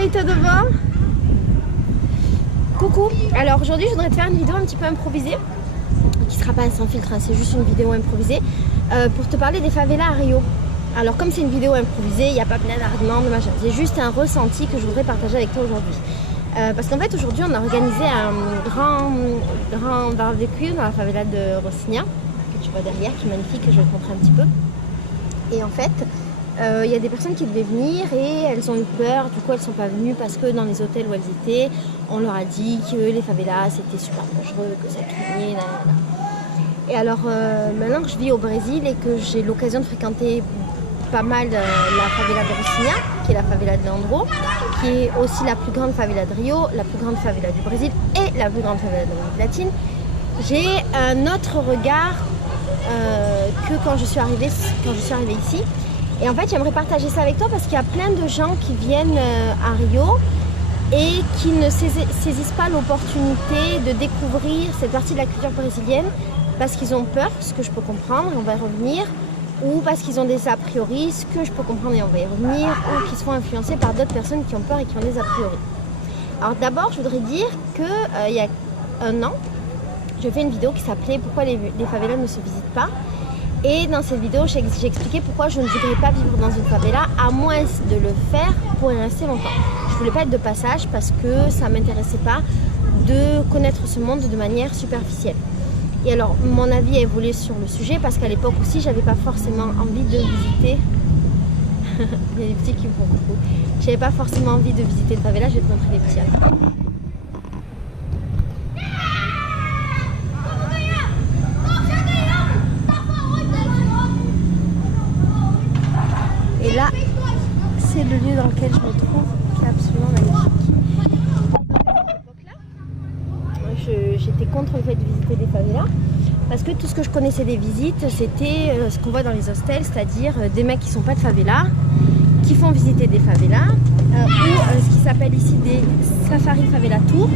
Oi, tudo bom? Coucou. Alors aujourd'hui je voudrais te faire une vidéo un petit peu improvisée, qui sera pas un sans filtre, hein, c'est juste une vidéo improvisée, pour te parler des favelas à Rio. Alors comme c'est une vidéo improvisée, il n'y a pas plein d'arguments, de machin, c'est juste un ressenti que je voudrais partager avec toi aujourd'hui. Parce qu'en fait aujourd'hui on a organisé un grand barbecue dans la favela de Rocinha, que tu vois derrière, qui est magnifique, que je vais te montrer un petit peu. Et en fait, il y a des personnes qui devaient venir et elles ont eu peur, du coup elles ne sont pas venues parce que dans les hôtels où elles étaient, on leur a dit que les favelas c'était super dangereux, que ça craignait, nanana. Et alors maintenant que je vis au Brésil et que j'ai l'occasion de fréquenter pas mal la favela de Rocinha, qui est la favela de Leandro, qui est aussi la plus grande favela de Rio, la plus grande favela du Brésil et la plus grande favela d'Amérique latine, j'ai un autre regard que quand je suis arrivée ici. Et en fait j'aimerais partager ça avec toi parce qu'il y a plein de gens qui viennent à Rio et qui ne saisissent pas l'opportunité de découvrir cette partie de la culture brésilienne parce qu'ils ont peur, ce que je peux comprendre, et on va y revenir, ou parce qu'ils ont des a priori, ce que je peux comprendre et on va y revenir, ou qui se font influencer par d'autres personnes qui ont peur et qui ont des a priori. Alors d'abord je voudrais dire qu'il y a un an, je fais une vidéo qui s'appelait « Pourquoi les favelas ne se visitent pas ?» Et dans cette vidéo, j'ai expliqué pourquoi je ne voudrais pas vivre dans une favela, à moins de le faire pour y rester longtemps. Je ne voulais pas être de passage parce que ça ne m'intéressait pas de connaître ce monde de manière superficielle. Et alors, mon avis a évolué sur le sujet parce qu'à l'époque aussi, j'avais pas forcément envie de visiter. Il y a des petits qui me font coucou. J'avais pas forcément envie de visiter une favela, je vais te montrer les petits. Et là, c'est le lieu dans lequel je me trouve, qui est absolument magnifique. J'étais contre le fait de visiter des favelas, parce que tout ce que je connaissais des visites, c'était ce qu'on voit dans les hostels, c'est-à-dire des mecs qui ne sont pas de favela, qui font visiter des favelas, ou ce qui s'appelle ici des safari favela tour,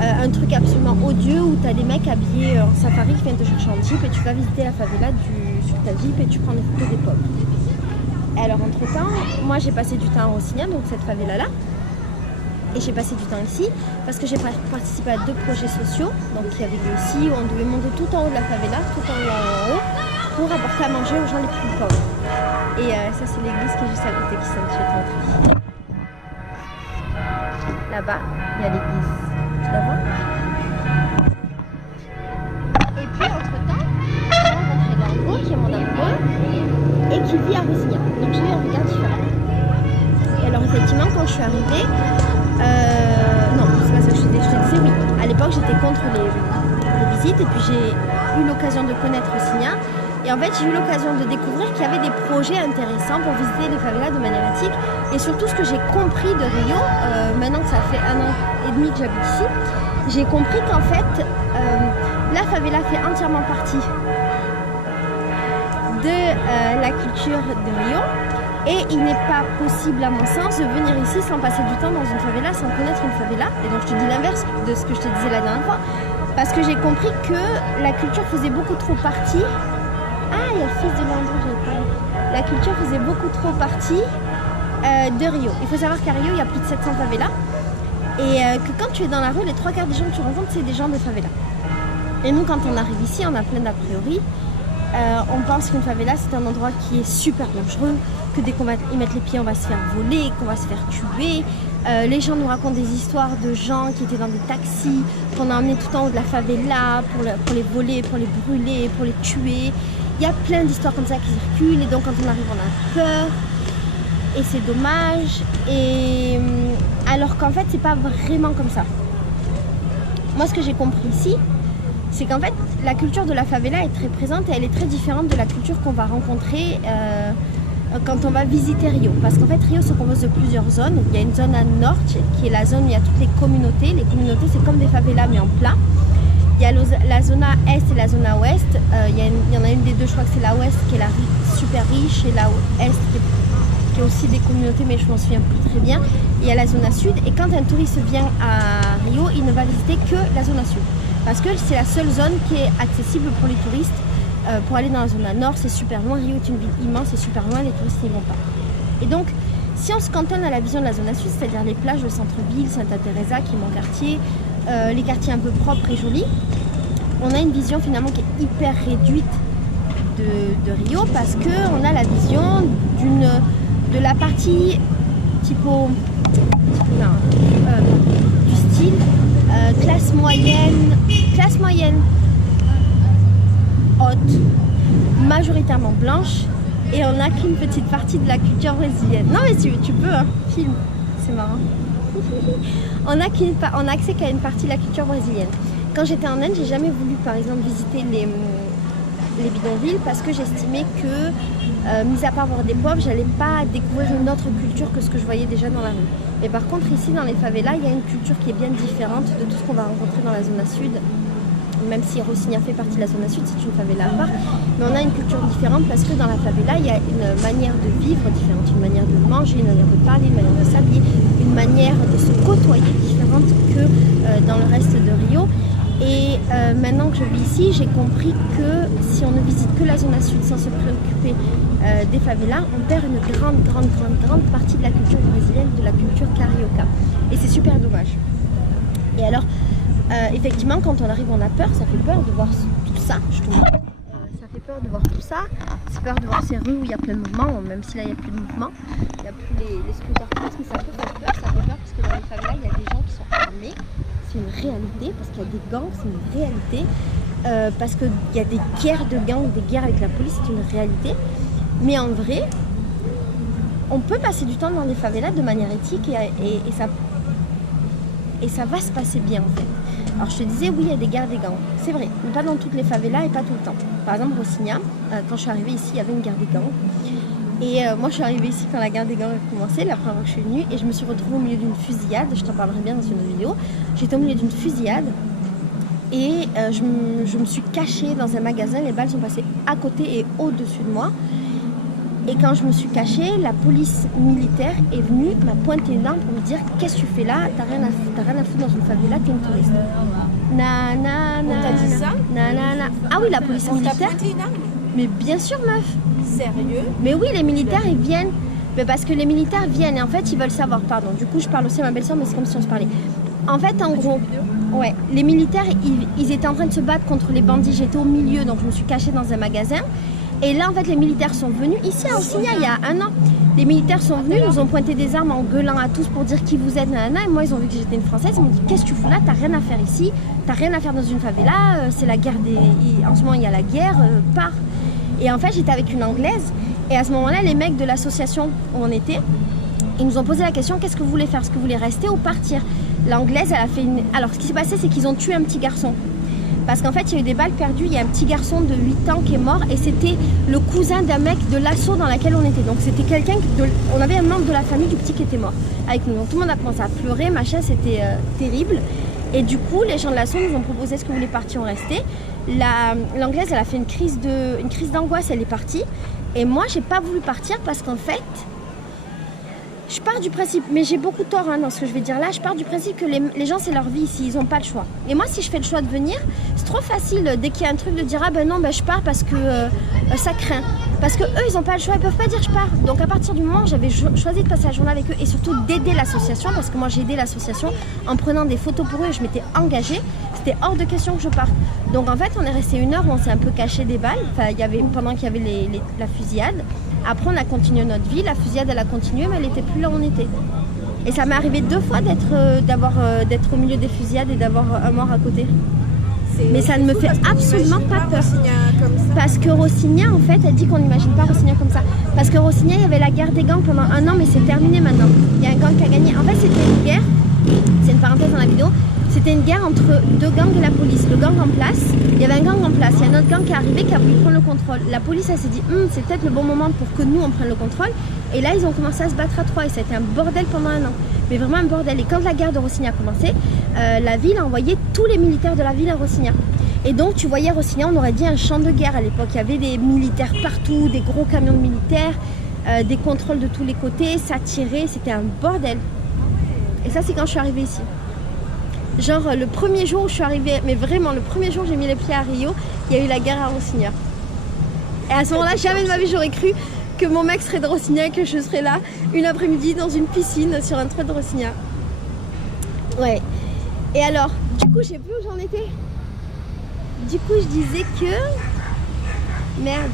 un truc absolument odieux où tu as des mecs habillés en safari qui viennent te chercher en jeep et tu vas visiter la favela sur ta jeep et tu prends des photos des pauvres. Alors entre temps, moi j'ai passé du temps à Rocinha, donc cette favela là, et j'ai passé du temps ici parce que j'ai participé à 2 projets sociaux. Donc il y avait aussi où on devait monter tout en haut de la favela, tout en haut, pour apporter à manger aux gens les plus pauvres. Et ça c'est l'église qui est juste à côté qui sonne, je vais te montrer. Là-bas, il y a l'église, tu la vois? Et puis entre temps, j'ai rencontré Leandro qui est mon amoureux et qui vit à Rocinha. Donc j'ai eu un regard différent. Et alors effectivement quand je suis arrivée, non c'est pas ça que je te disais, oui, à l'époque j'étais contre les visites et puis j'ai eu l'occasion de connaître Rocinha et en fait j'ai eu l'occasion de découvrir qu'il y avait des projets intéressants pour visiter les favelas de manière éthique et surtout ce que j'ai compris de Rio, maintenant que ça fait 1 an et demi que j'habite ici, j'ai compris qu'en fait la favela fait entièrement partie de la culture de Rio et il n'est pas possible à mon sens de venir ici sans passer du temps dans une favela, sans connaître une favela. Et donc je te dis l'inverse de ce que je te disais la dernière fois parce que j'ai compris que la culture faisait beaucoup trop partie. Ah, il y a le fils de Leandro, j'avais pas vu. La culture faisait beaucoup trop partie de Rio. Il faut savoir qu'à Rio il y a plus de 700 favelas et que quand tu es dans la rue, les 3/4 des gens que tu rencontres c'est des gens de favela. Et nous quand on arrive ici on a plein d'a priori. On pense qu'une favela c'est un endroit qui est super dangereux, que dès qu'on va y mettre les pieds on va se faire voler, qu'on va se faire tuer. Les gens nous racontent des histoires de gens qui étaient dans des taxis, qu'on a emmenés tout en haut de la favela pour les voler, pour les brûler, pour les tuer. Il y a plein d'histoires comme ça qui circulent et donc quand on arrive on a peur et c'est dommage. Et alors qu'en fait c'est pas vraiment comme ça. Moi ce que j'ai compris ici, c'est qu'en fait, la culture de la favela est très présente et elle est très différente de la culture qu'on va rencontrer quand on va visiter Rio. Parce qu'en fait, Rio se compose de plusieurs zones. Il y a une zone à nord qui est la zone où il y a toutes les communautés. Les communautés, c'est comme des favelas mais en plat. Il y a la zone est et la zone ouest. Il y en a une des deux, je crois que c'est la ouest qui est la super riche et la est qui est aussi des communautés mais je m'en souviens plus très bien. Il y a la zone sud et quand un touriste vient à Rio, il ne va visiter que la zone sud. Parce que c'est la seule zone qui est accessible pour les touristes. Pour aller dans la zone nord, c'est super loin. Rio est une ville immense, c'est super loin, les touristes n'y vont pas. Et donc, si on se cantonne à la vision de la zone sud, c'est-à-dire les plages, le centre-ville, Santa Teresa qui est mon quartier, les quartiers un peu propres et jolis, on a une vision finalement qui est hyper réduite de Rio parce qu'on a la vision de la partie du style classe moyenne haute, majoritairement blanche, et on n'a qu'une petite partie de la culture brésilienne. Non mais tu peux, hein, filme, c'est marrant. On a accès qu'à une partie de la culture brésilienne. Quand j'étais en Inde, j'ai jamais voulu par exemple visiter les bidonvilles parce que j'estimais que, mis à part voir des pauvres, j'allais pas découvrir une autre culture que ce que je voyais déjà dans la rue. Mais par contre ici dans les favelas, il y a une culture qui est bien différente de tout ce qu'on va rencontrer dans la zone sud. Même si Rocinha fait partie de la zone sud, c'est une favela à part. Mais on a une culture différente parce que dans la favela, il y a une manière de vivre différente, une manière de manger, une manière de parler, une manière de s'habiller, une manière de se côtoyer différente que dans le reste de Rio. Et maintenant que je vis ici, j'ai compris que si on ne visite que la zone sud sans se préoccuper des favelas, on perd une grande partie de la culture brésilienne, de la culture carioca. Et c'est super dommage. Et alors, effectivement, quand on arrive, on a peur, ça fait peur de voir tout ça, je trouve. Ça fait peur de voir tout ça, c'est peur de voir ces rues où il y a plein de mouvements, même si là il n'y a plus de mouvement, il n'y a plus les scooters classe, mais ça peut faire peur, parce que dans les favelas, il y a des gens qui sont armés, c'est une réalité, parce qu'il y a des gangs, c'est une réalité, parce qu'il y a des guerres de gangs, des guerres avec la police, c'est une réalité, mais en vrai, on peut passer du temps dans des favelas de manière éthique et ça va se passer bien en fait. Alors je te disais, oui, il y a des guerres des gangs, c'est vrai, mais pas dans toutes les favelas et pas tout le temps. Par exemple, Rocinha, quand je suis arrivée ici, il y avait une guerre des gangs. Et moi, je suis arrivée ici quand la guerre des gangs a commencé, la première fois que je suis venue, et je me suis retrouvée au milieu d'une fusillade. Je t'en parlerai bien dans une autre vidéo. J'étais au milieu d'une fusillade et je me suis cachée dans un magasin. Les balles sont passées à côté et au-dessus de moi. Et quand je me suis cachée, la police militaire est venue, m'a pointé une arme pour me dire « Qu'est-ce que tu fais là? T'as rien à foutre dans une favela, t'es une touriste. » On t'a dit ça? Ah oui, la police militaire. On t'a pointé une arme? Mais bien sûr, meuf. Sérieux? Mais oui, les militaires, ils viennent. Mais parce que les militaires viennent et en fait, ils veulent savoir. Pardon, du coup, je parle aussi à ma belle-sœur, mais c'est comme si on se parlait. En fait, en gros, ouais, les militaires, ils étaient en train de se battre contre les bandits. J'étais au milieu, donc je me suis cachée dans un magasin. Et là, en fait, les militaires sont venus, ici à Rocinha, il y a un an. Les militaires sont venus, nous ont pointé des armes en gueulant à tous pour dire qui vous êtes, nanana. Et moi, ils ont vu que j'étais une Française, ils m'ont dit qu'est-ce que tu fous là? T'as rien à faire ici, t'as rien à faire dans une favela, c'est la guerre des... En ce moment, il y a la guerre, pars. Et en fait, j'étais avec une Anglaise. Et à ce moment-là, les mecs de l'association où on était, ils nous ont posé la question qu'est-ce que vous voulez faire? Est-ce que vous voulez rester ou partir? L'Anglaise, elle a fait une... Alors, ce qui s'est passé, c'est qu'ils ont tué un petit garçon. Parce qu'en fait, il y a eu des balles perdues. Il y a un petit garçon de 8 ans qui est mort et c'était le cousin d'un mec de l'assaut dans laquelle on était. Donc, c'était quelqu'un... On avait un membre de la famille du petit qui était mort avec nous. Donc, tout le monde a commencé à pleurer, machin, c'était terrible. Et du coup, les gens de l'assaut nous ont proposé est-ce que vous voulez partir ou rester. L'Anglaise, elle a fait une crise d'angoisse, elle est partie. Et moi, j'ai pas voulu partir parce qu'en fait, je pars du principe, mais j'ai beaucoup tort dans ce que je vais dire là, je pars du principe que les gens, c'est leur vie ici, ils n'ont pas le choix. Et moi, si je fais le choix de venir, c'est trop facile dès qu'il y a un truc de dire ah ben non, ben je pars parce que ça craint. Parce que eux, ils n'ont pas le choix, ils peuvent pas dire je pars. Donc à partir du moment où j'avais choisi de passer la journée avec eux et surtout d'aider l'association, parce que moi j'ai aidé l'association en prenant des photos pour eux et je m'étais engagée, c'était hors de question que je parte. Donc en fait, on est resté 1 heure où on s'est un peu caché des balles, pendant qu'il y avait la fusillade. Après, on a continué notre vie, la fusillade elle a continué, mais elle n'était plus là où on était. Et ça m'est arrivé 2 fois d'être au milieu des fusillades et d'avoir un mort à côté. Mais ça ne me fait absolument pas peur. Parce que Rocinha, en fait, elle dit qu'on n'imagine pas Rocinha comme ça. Parce que Rocinha, il y avait la guerre des gangs pendant 1 an, mais c'est terminé maintenant. Il y a un gang qui a gagné. En fait, c'était une guerre, c'est une parenthèse dans la vidéo, c'était une guerre entre 2 gangs et la police. Le gang en place, il y avait un gang en place, il y a un autre gang qui est arrivé qui a voulu prendre le contrôle. La police, elle s'est dit, c'est peut-être le bon moment pour que nous, on prenne le contrôle. Et là, ils ont commencé à se battre à 3 et ça a été un bordel pendant 1 an. Mais vraiment un bordel. Et quand la guerre de Rocinha a commencé, la ville a envoyé tous les militaires de la ville à Rocinha. Et donc, tu voyais Rocinha, on aurait dit un champ de guerre à l'époque. Il y avait des militaires partout, des gros camions de militaires, des contrôles de tous les côtés, ça tirait, c'était un bordel. Et ça, c'est quand je suis arrivée ici. Genre, le premier jour où je suis arrivée, mais vraiment, le premier jour où j'ai mis les pieds à Rio, il y a eu la guerre à Rocinha. Et à ce moment-là, jamais de ma vie, j'aurais cru que mon mec serait de Rocinha et que je serais là une après-midi dans une piscine sur un toit de Rocinha. Ouais. Et alors, du coup, je sais plus où j'en étais. Du coup, je disais que... Merde.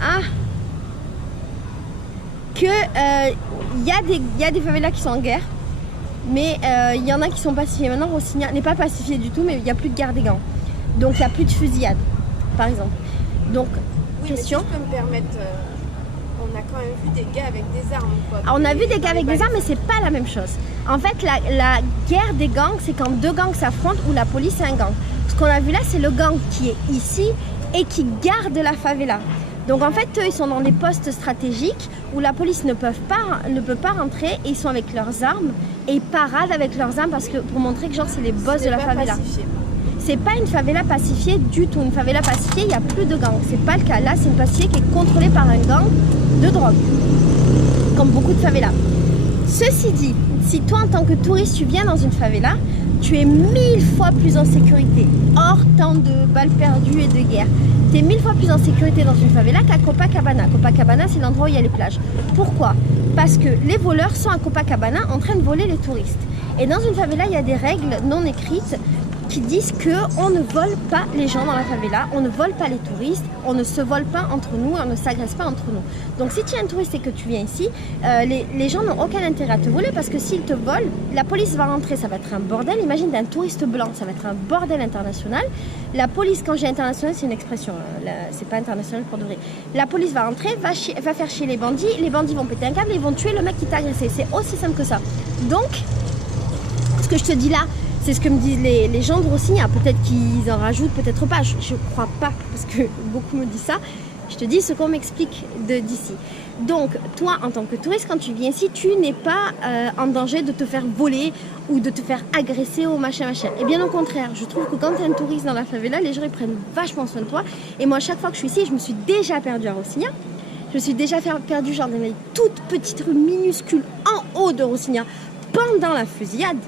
Ah. Que y a des favelas qui sont en guerre. Mais il y en a qui sont pacifiés. Maintenant, Rocinha n'est pas pacifié du tout, mais il n'y a plus de guerre des gangs. Donc, il n'y a plus de fusillade, par exemple. Donc, oui, question. Mais si je peux me permettre, on a quand même vu des gars avec des armes. Quoi. On a vu des gars avec des armes, mais c'est pas la même chose. En fait, la guerre des gangs, c'est quand deux gangs s'affrontent ou la police est un gang. Ce qu'on a vu là, c'est le gang qui est ici et qui garde la favela. Donc en fait, eux, ils sont dans des postes stratégiques où la police ne peut pas rentrer et ils sont avec leurs armes et ils paradent avec leurs armes parce que pour montrer que genre c'est les boss de la favela. C'est pas une favela pacifiée du tout. Une favela pacifiée, il n'y a plus de gangs. C'est pas le cas. Là, c'est une pacifiée qui est contrôlée par un gang de drogue, comme beaucoup de favelas. Ceci dit, si toi en tant que touriste tu viens dans une favela, tu es 1000 fois plus en sécurité, hors temps de balles perdues et de guerre. Tu es 1000 fois plus en sécurité dans une favela qu'à Copacabana. Copacabana, c'est l'endroit où il y a les plages. Pourquoi? Parce que les voleurs sont à Copacabana en train de voler les touristes. Et dans une favela, il y a des règles non écrites qui disent qu'on ne vole pas les gens dans la favela, on ne vole pas les touristes, on ne se vole pas entre nous, on ne s'agresse pas entre nous. Donc si tu es un touriste et que tu viens ici, les gens n'ont aucun intérêt à te voler parce que s'ils te volent, la police va rentrer, ça va être un bordel. Imagine d'un touriste blanc, ça va être un bordel international. La police, quand j'ai international, c'est une expression, c'est pas international pour de vrai. La police va rentrer, va faire chier les bandits vont péter un câble et ils vont tuer le mec qui t'a agressé. C'est aussi simple que ça. Donc, ce que je te dis là, c'est ce que me disent les gens de Rocinha. Peut-être qu'ils en rajoutent, peut-être pas. Je crois pas, parce que beaucoup me disent ça. Je te dis ce qu'on m'explique d'ici. Donc, toi, en tant que touriste, quand tu viens ici, tu n'es pas en danger de te faire voler ou de te faire agresser ou machin. Et bien au contraire, je trouve que quand tu es un touriste dans la favela, les gens ils prennent vachement soin de toi. Et moi, chaque fois que je suis ici, je me suis déjà perdue à Rocinha. Je me suis déjà perdue genre dans une toute petite rue minuscule en haut de Rocinha pendant la fusillade.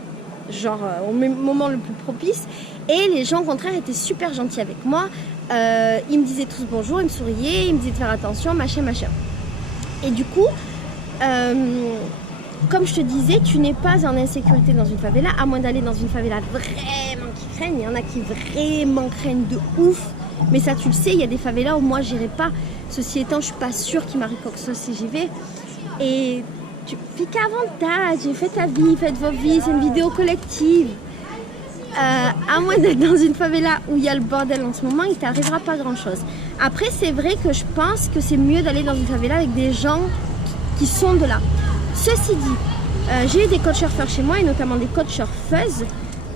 Genre au moment le plus propice, et les gens au contraire étaient super gentils avec moi. Ils me disaient tous bonjour, ils me souriaient, ils me disaient de faire attention, machin. Et du coup, comme je te disais, tu n'es pas en insécurité dans une favela, à moins d'aller dans une favela vraiment qui craignent. Il y en a qui vraiment craignent de ouf, mais ça tu le sais, il y a des favelas où moi j'irai pas. Ceci étant, je suis pas sûre qu'il m'arrive quoi que ce soit si j'y vais. Et tu fais qu'avantage, fais ta vie, faites vos vies, c'est une vidéo collective. À moins d'être dans une favela où il y a le bordel en ce moment, il t'arrivera pas grand chose. Après, c'est vrai que je pense que c'est mieux d'aller dans une favela avec des gens qui sont de là. Ceci dit, j'ai eu des coachs surfeurs chez moi et notamment des coachs surfeuses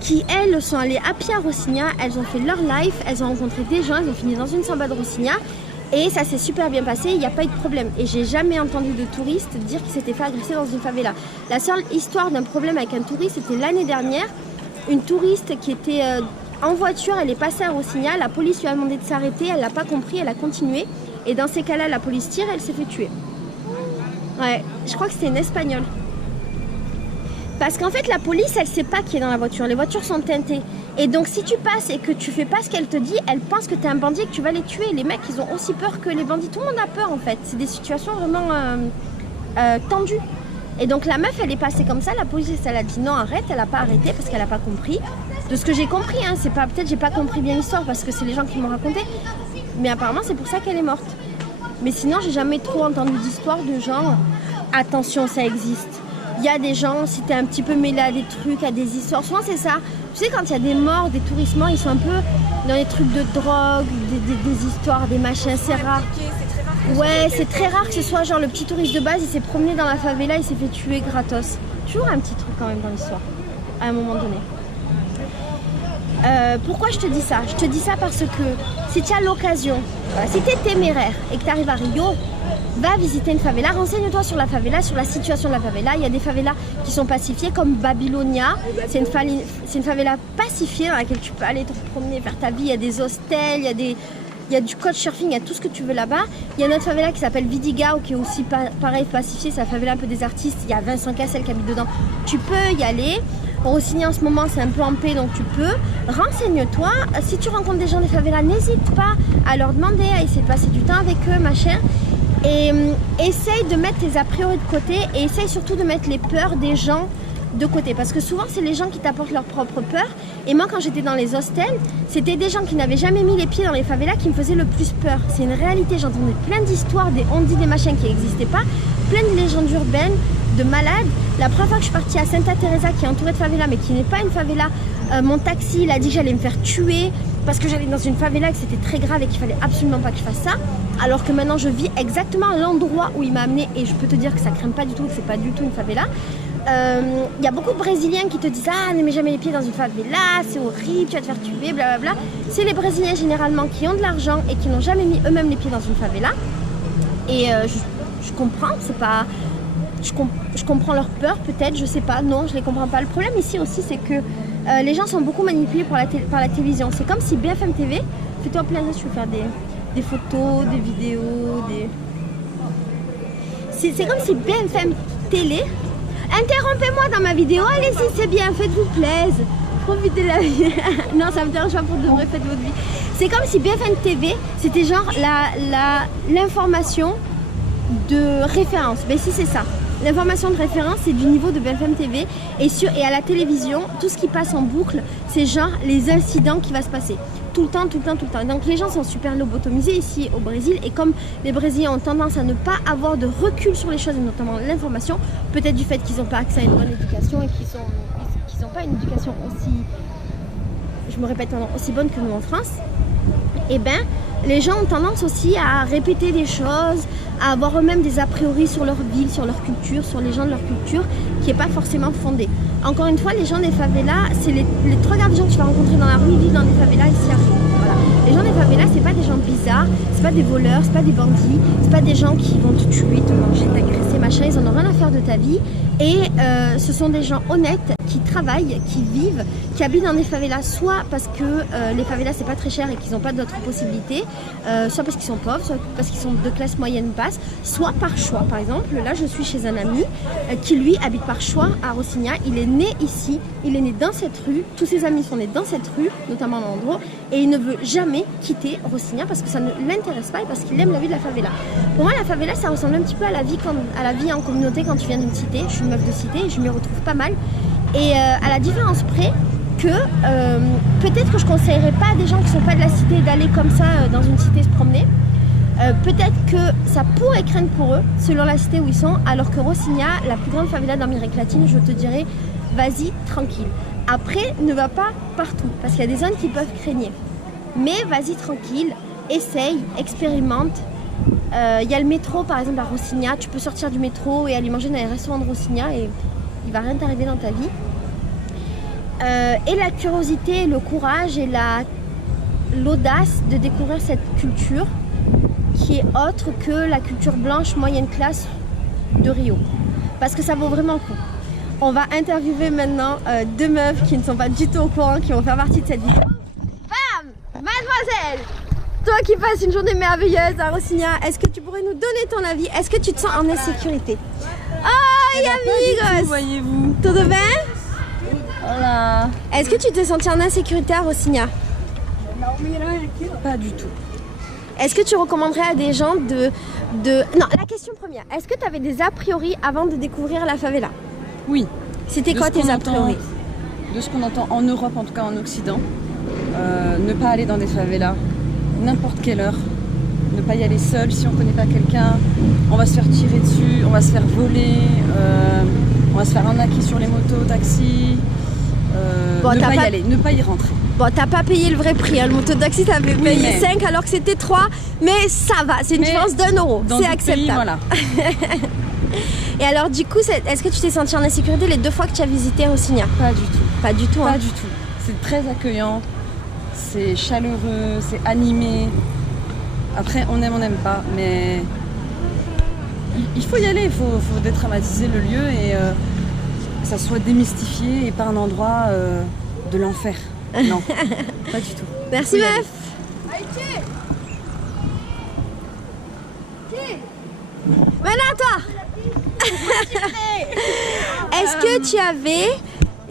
qui, elles, sont allées à pied à Rocinha, elles ont fait leur life, elles ont rencontré des gens, elles ont fini dans une samba de Rocinha. Et ça s'est super bien passé, il n'y a pas eu de problème. Et j'ai jamais entendu de touristes dire qu'il s'était fait agresser dans une favela. La seule histoire d'un problème avec un touriste, c'était l'année dernière. Une touriste qui était en voiture, elle est passée à Rocinha, la police lui a demandé de s'arrêter, elle l'a pas compris, elle a continué. Et dans ces cas-là, la police tire et elle s'est fait tuer. Ouais, je crois que c'était une Espagnole. Parce qu'en fait, la police, elle sait pas qui est dans la voiture. Les voitures sont teintées. Et donc, si tu passes et que tu fais pas ce qu'elle te dit, elle pense que tu es un bandit et que tu vas les tuer. Les mecs, ils ont aussi peur que les bandits. Tout le monde a peur, en fait. C'est des situations vraiment tendues. Et donc, la meuf, elle est passée comme ça. La police, elle a dit non, arrête. Elle a pas arrêté parce qu'elle a pas compris. De ce que j'ai compris, hein, c'est pas, peut-être j'ai pas compris bien l'histoire parce que c'est les gens qui m'ont raconté. Mais apparemment, c'est pour ça qu'elle est morte. Mais sinon, j'ai jamais trop entendu d'histoire de genre, attention, ça existe. Il y a des gens, si t'es un petit peu mêlé à des trucs, à des histoires, souvent c'est ça. Tu sais, quand il y a des morts, des touristes morts, ils sont un peu dans les trucs de drogue, des histoires, des machins, c'est rare. Ouais, c'est très rare que ce soit genre le petit touriste de base, il s'est promené dans la favela, il s'est fait tuer gratos. Toujours un petit truc quand même dans l'histoire, à un moment donné. Pourquoi je te dis ça? Je te dis ça parce que si tu as l'occasion, si tu es téméraire et que tu arrives à Rio, va visiter une favela, renseigne-toi sur la favela, sur la situation de la favela. Il y a des favelas qui sont pacifiées comme Babylonia. C'est une favela pacifiée dans laquelle tu peux aller te promener, faire ta vie. Il y a des hostels, il y a du couchsurfing, il y a tout ce que tu veux là-bas. Il y a une autre favela qui s'appelle Vidigal qui est aussi pareil pacifiée. C'est la favela un peu des artistes. Il y a Vincent Cassel qui habite dedans. Tu peux y aller. Rocinha en ce moment c'est un peu en paix donc tu peux. Renseigne-toi. Si tu rencontres des gens des favelas, n'hésite pas à leur demander, à essayer de passer du temps avec eux, machin. Et essaye de mettre tes a priori de côté et essaye surtout de mettre les peurs des gens de côté. Parce que souvent, c'est les gens qui t'apportent leurs propres peurs. Et moi, quand j'étais dans les hostels, c'était des gens qui n'avaient jamais mis les pieds dans les favelas qui me faisaient le plus peur. C'est une réalité. J'entendais plein d'histoires, des on-dit, des machins qui n'existaient pas, plein de légendes urbaines, de malades. La première fois que je suis partie à Santa Teresa, qui est entourée de favelas, mais qui n'est pas une favela, mon taxi, il a dit que j'allais me faire tuer parce que j'allais dans une favela, que c'était très grave et qu'il fallait absolument pas que je fasse ça. Alors que maintenant, je vis exactement à l'endroit où il m'a amené et je peux te dire que ça craint pas du tout, que c'est pas du tout une favela. Y a beaucoup de Brésiliens qui te disent ah ne mets jamais les pieds dans une favela, c'est horrible, tu vas te faire tuer, blablabla. C'est les Brésiliens généralement qui ont de l'argent et qui n'ont jamais mis eux-mêmes les pieds dans une favela. Et je comprends, c'est pas... Je comprends leur peur peut-être, je sais pas, non je les comprends pas. Le problème ici aussi c'est que les gens sont beaucoup manipulés par la télévision. C'est comme si BFM TV, fais-toi plaisir, tu veux faire des photos, des vidéos, c'est comme si BFM Télé... Interrompez-moi dans ma vidéo, allez-y, c'est bien, faites-vous plaisir. Profitez de la vie. Non, ça me dérange pas pour de vrai, faites votre vie. C'est comme si BFM TV, c'était genre l'information de référence. Ben si, c'est ça. L'information de référence, c'est du niveau de BFM TV. Et à la télévision, tout ce qui passe en boucle, c'est genre les incidents qui va se passer. Tout le temps, tout le temps, tout le temps. Donc les gens sont super lobotomisés ici au Brésil. Et comme les Brésiliens ont tendance à ne pas avoir de recul sur les choses, et notamment l'information, peut-être du fait qu'ils n'ont pas accès à une bonne éducation et qu'ils n'ont pas une éducation aussi, je me répète, aussi bonne que nous en France, et ben les gens ont tendance aussi à répéter des choses, à avoir eux-mêmes des a priori sur leur ville, sur leur culture, sur les gens de leur culture, qui n'est pas forcément fondée. Encore une fois, les gens des favelas, c'est les trois quarts des gens que tu vas rencontrer dans la rue, ils vivent dans des favelas ici à Rio. Voilà. Les gens des favelas, c'est pas des gens bizarres, c'est pas des voleurs, c'est pas des bandits, c'est pas des gens qui vont te tuer, te manger, t'agresser, machin, ils en ont rien à faire de ta vie. Et ce sont des gens honnêtes qui travaillent, qui vivent, qui habitent dans des favelas, soit parce que les favelas c'est pas très cher et qu'ils n'ont pas d'autres possibilités, soit parce qu'ils sont pauvres, soit parce qu'ils sont de classe moyenne basse, soit par choix. Par exemple, là je suis chez un ami qui lui habite par choix à Rocinha. Il est né ici, il est né dans cette rue, tous ses amis sont nés dans cette rue, notamment Landro, et il ne veut jamais quitter Rocinha parce que ça ne l'intéresse pas et parce qu'il aime la vie de la favela. Pour moi la favela ça ressemble un petit peu à la vie en communauté quand tu viens d'une cité. Je suis une meuf de cité et je m'y retrouve pas mal. Et à la différence près que peut-être que je conseillerais pas à des gens qui sont pas de la cité d'aller comme ça dans une cité se promener. Peut-être que ça pourrait craindre pour eux selon la cité où ils sont, alors que Rocinha, la plus grande favela d'Amérique latine, je te dirais vas-y tranquille. Après ne va pas partout parce qu'il y a des zones qui peuvent craigner. Mais vas-y tranquille, essaye, expérimente. Il y a le métro par exemple à Rocinha, tu peux sortir du métro et aller manger dans les restaurants de Rocinha et il va rien t'arriver dans ta vie. Et la curiosité, le courage et l'audace de découvrir cette culture qui est autre que la culture blanche moyenne classe de Rio. Parce que ça vaut vraiment le coup. On va interviewer maintenant deux meufs qui ne sont pas du tout au courant, qui vont faire partie de cette vidéo. Femme, mademoiselle, toi qui passes une journée merveilleuse à Rocinha, est-ce que tu pourrais nous donner ton avis? Est-ce que tu te sens en insécurité? Oh, amigos! Voyez-vous. Tudo bem? Voilà. Est-ce que tu t'es senti en insécurité à Rocinha? Pas du tout. Est-ce que tu recommanderais à des gens de... Non, la question première. Est-ce que tu avais des a priori avant de découvrir la favela? Oui. C'était quoi tes a priori? De ce qu'on entend en Europe, en tout cas en Occident. Ne pas aller dans des favelas, n'importe quelle heure. Ne pas y aller seul si on ne connaît pas quelqu'un. On va se faire tirer dessus, on va se faire voler, on va se faire arnaquer sur les motos, taxis. Bon, ne pas y aller, ne pas y rentrer. Bon, t'as pas payé le vrai prix, hein. Le moto-taxi t'avais payé 5 alors que c'était 3, mais ça va, c'est une différence d'1 euro, c'est acceptable. Pays, voilà. Et alors du coup, est-ce que tu t'es senti en insécurité les 2 fois que tu as visité Rocinha? Pas du tout. Pas du tout, Pas hein. du tout. C'est très accueillant, c'est chaleureux, c'est animé. Après, on aime, on n'aime pas, mais il faut y aller, il faut détraumatiser le lieu et que ça soit démystifié et pas un endroit de l'enfer. Non, pas du tout. Merci meuf. Maintenant toi. Est-ce que tu avais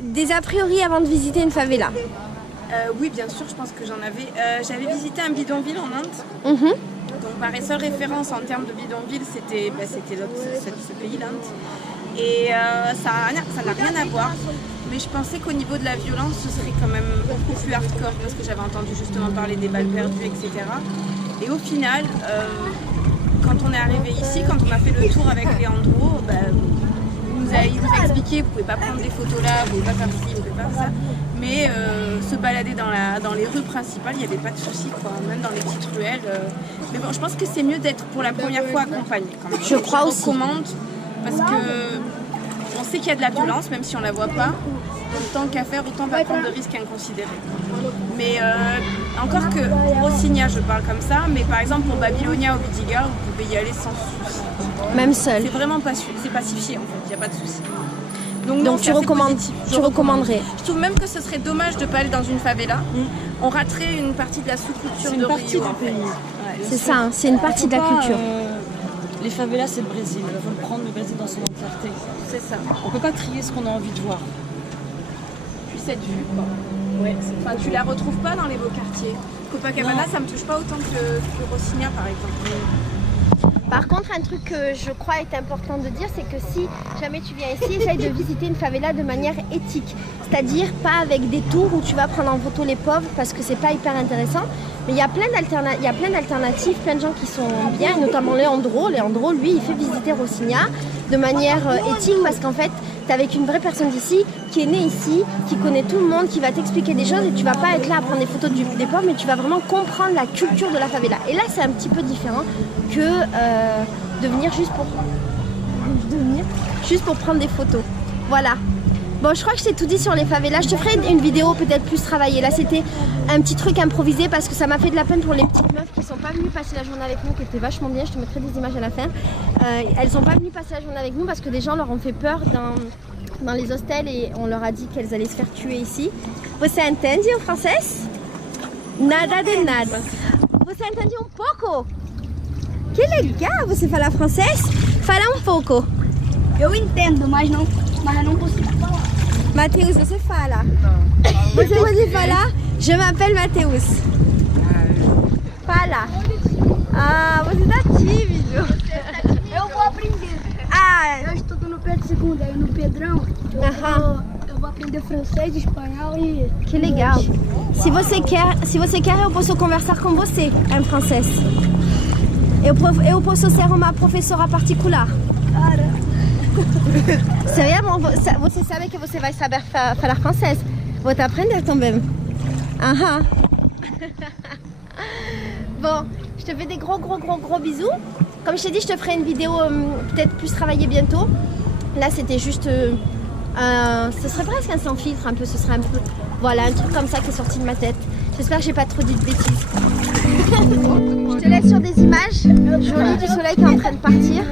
des a priori avant de visiter une favela? Oui, bien sûr, je pense que j'en avais. J'avais visité un bidonville en Inde. Donc ma seule référence en termes de bidonville, c'était ce pays-là. Et ça n'a rien à voir. Mais je pensais qu'au niveau de la violence, ce serait quand même beaucoup plus hardcore parce que j'avais entendu justement parler des balles perdues, etc. Et au final, quand on est arrivé ici, quand on a fait le tour avec Leandro, il nous a expliqué, vous pouvez pas prendre des photos là, vous pouvez pas faire ci, vous pouvez pas faire ça. Mais se balader dans les rues principales, il n'y avait pas de souci, quoi. Même dans les petites ruelles. Mais bon, je pense que c'est mieux d'être pour la première fois accompagné quand même. Je crois aussi. Recommande parce que on sait qu'il y a de la violence, même si on la voit pas. Donc tant qu'à faire, autant pas prendre de risques inconsidérés. Mais encore que pour Rocinha, je parle comme ça, mais par exemple pour Babylonia ou Vidigal, vous pouvez y aller sans souci. Même seul. C'est vraiment c'est pacifié en fait, il n'y a pas de souci. Donc tu recommanderais. Je trouve même que ce serait dommage de ne pas aller dans une favela. On raterait une partie de la sous-culture de Rio. C'est ça, hein, c'est une partie de la culture. Les favelas, c'est le Brésil. Il faut prendre le Brésil dans son entièreté. C'est ça. On peut pas trier ce qu'on a envie de voir. Puis cette vue, quoi. Ouais, enfin, tu la retrouves pas dans les beaux quartiers. Copacabana, ça me touche pas autant que Rocinha, par exemple. Par contre, un truc que je crois est important de dire, c'est que si jamais tu viens ici, essaye de visiter une favela de manière éthique. C'est-à-dire pas avec des tours où tu vas prendre en photo les pauvres parce que c'est pas hyper intéressant. Mais il y a plein d'alternatives, plein de gens qui sont bien, notamment Leandro. Leandro, lui, il fait visiter Rocinha de manière éthique parce qu'en fait, tu es avec une vraie personne d'ici, qui est née ici, qui connaît tout le monde, qui va t'expliquer des choses et tu vas pas être là à prendre des photos des pauvres, mais tu vas vraiment comprendre la culture de la favela. Et là, c'est un petit peu différent que de venir juste pour prendre des photos. Voilà. Bon, je crois que je t'ai tout dit sur les favelas. Je te ferai une vidéo peut-être plus travaillée. Là, c'était un petit truc improvisé parce que ça m'a fait de la peine pour les petites meufs qui sont pas venues passer la journée avec nous, qui étaient vachement bien. Je te mettrai des images à la fin. Elles sont pas venues passer la journée avec nous parce que des gens leur ont fait peur dans les hostels et on leur a dit qu'elles allaient se faire tuer ici. Você entende o francês? Nada de nada. Você entende um pouco? Que legal, você fala francês? Fala um pouco. Eu entendo, mas eu não consigo falar. Matheus, você fala. Você pode falar? Je m'appelle Matheus. Fala. Ah, você tá tímido. Eu vou aprender. Ah, Eu estudo no Pedro II, aí no Pedrão. Eu vou aprender francês, espanhol e... que legal. Se você quer, eu posso conversar com você em francês. Eu posso ser uma professora particular. Cara, Sério, você sabe que você vai saber falar francês. Vou te aprender também. Aha. Bon, je te fais des gros bisous. Comme je t'ai dit, je te ferai une vidéo peut-être plus travaillée bientôt. Là, c'était juste... ce serait presque un sans filtre un peu. Ce serait un peu... Voilà, un truc comme ça qui est sorti de ma tête. J'espère que j'ai pas trop dit de bêtises. Je te laisse sur des images jolies du soleil qui est en train de partir.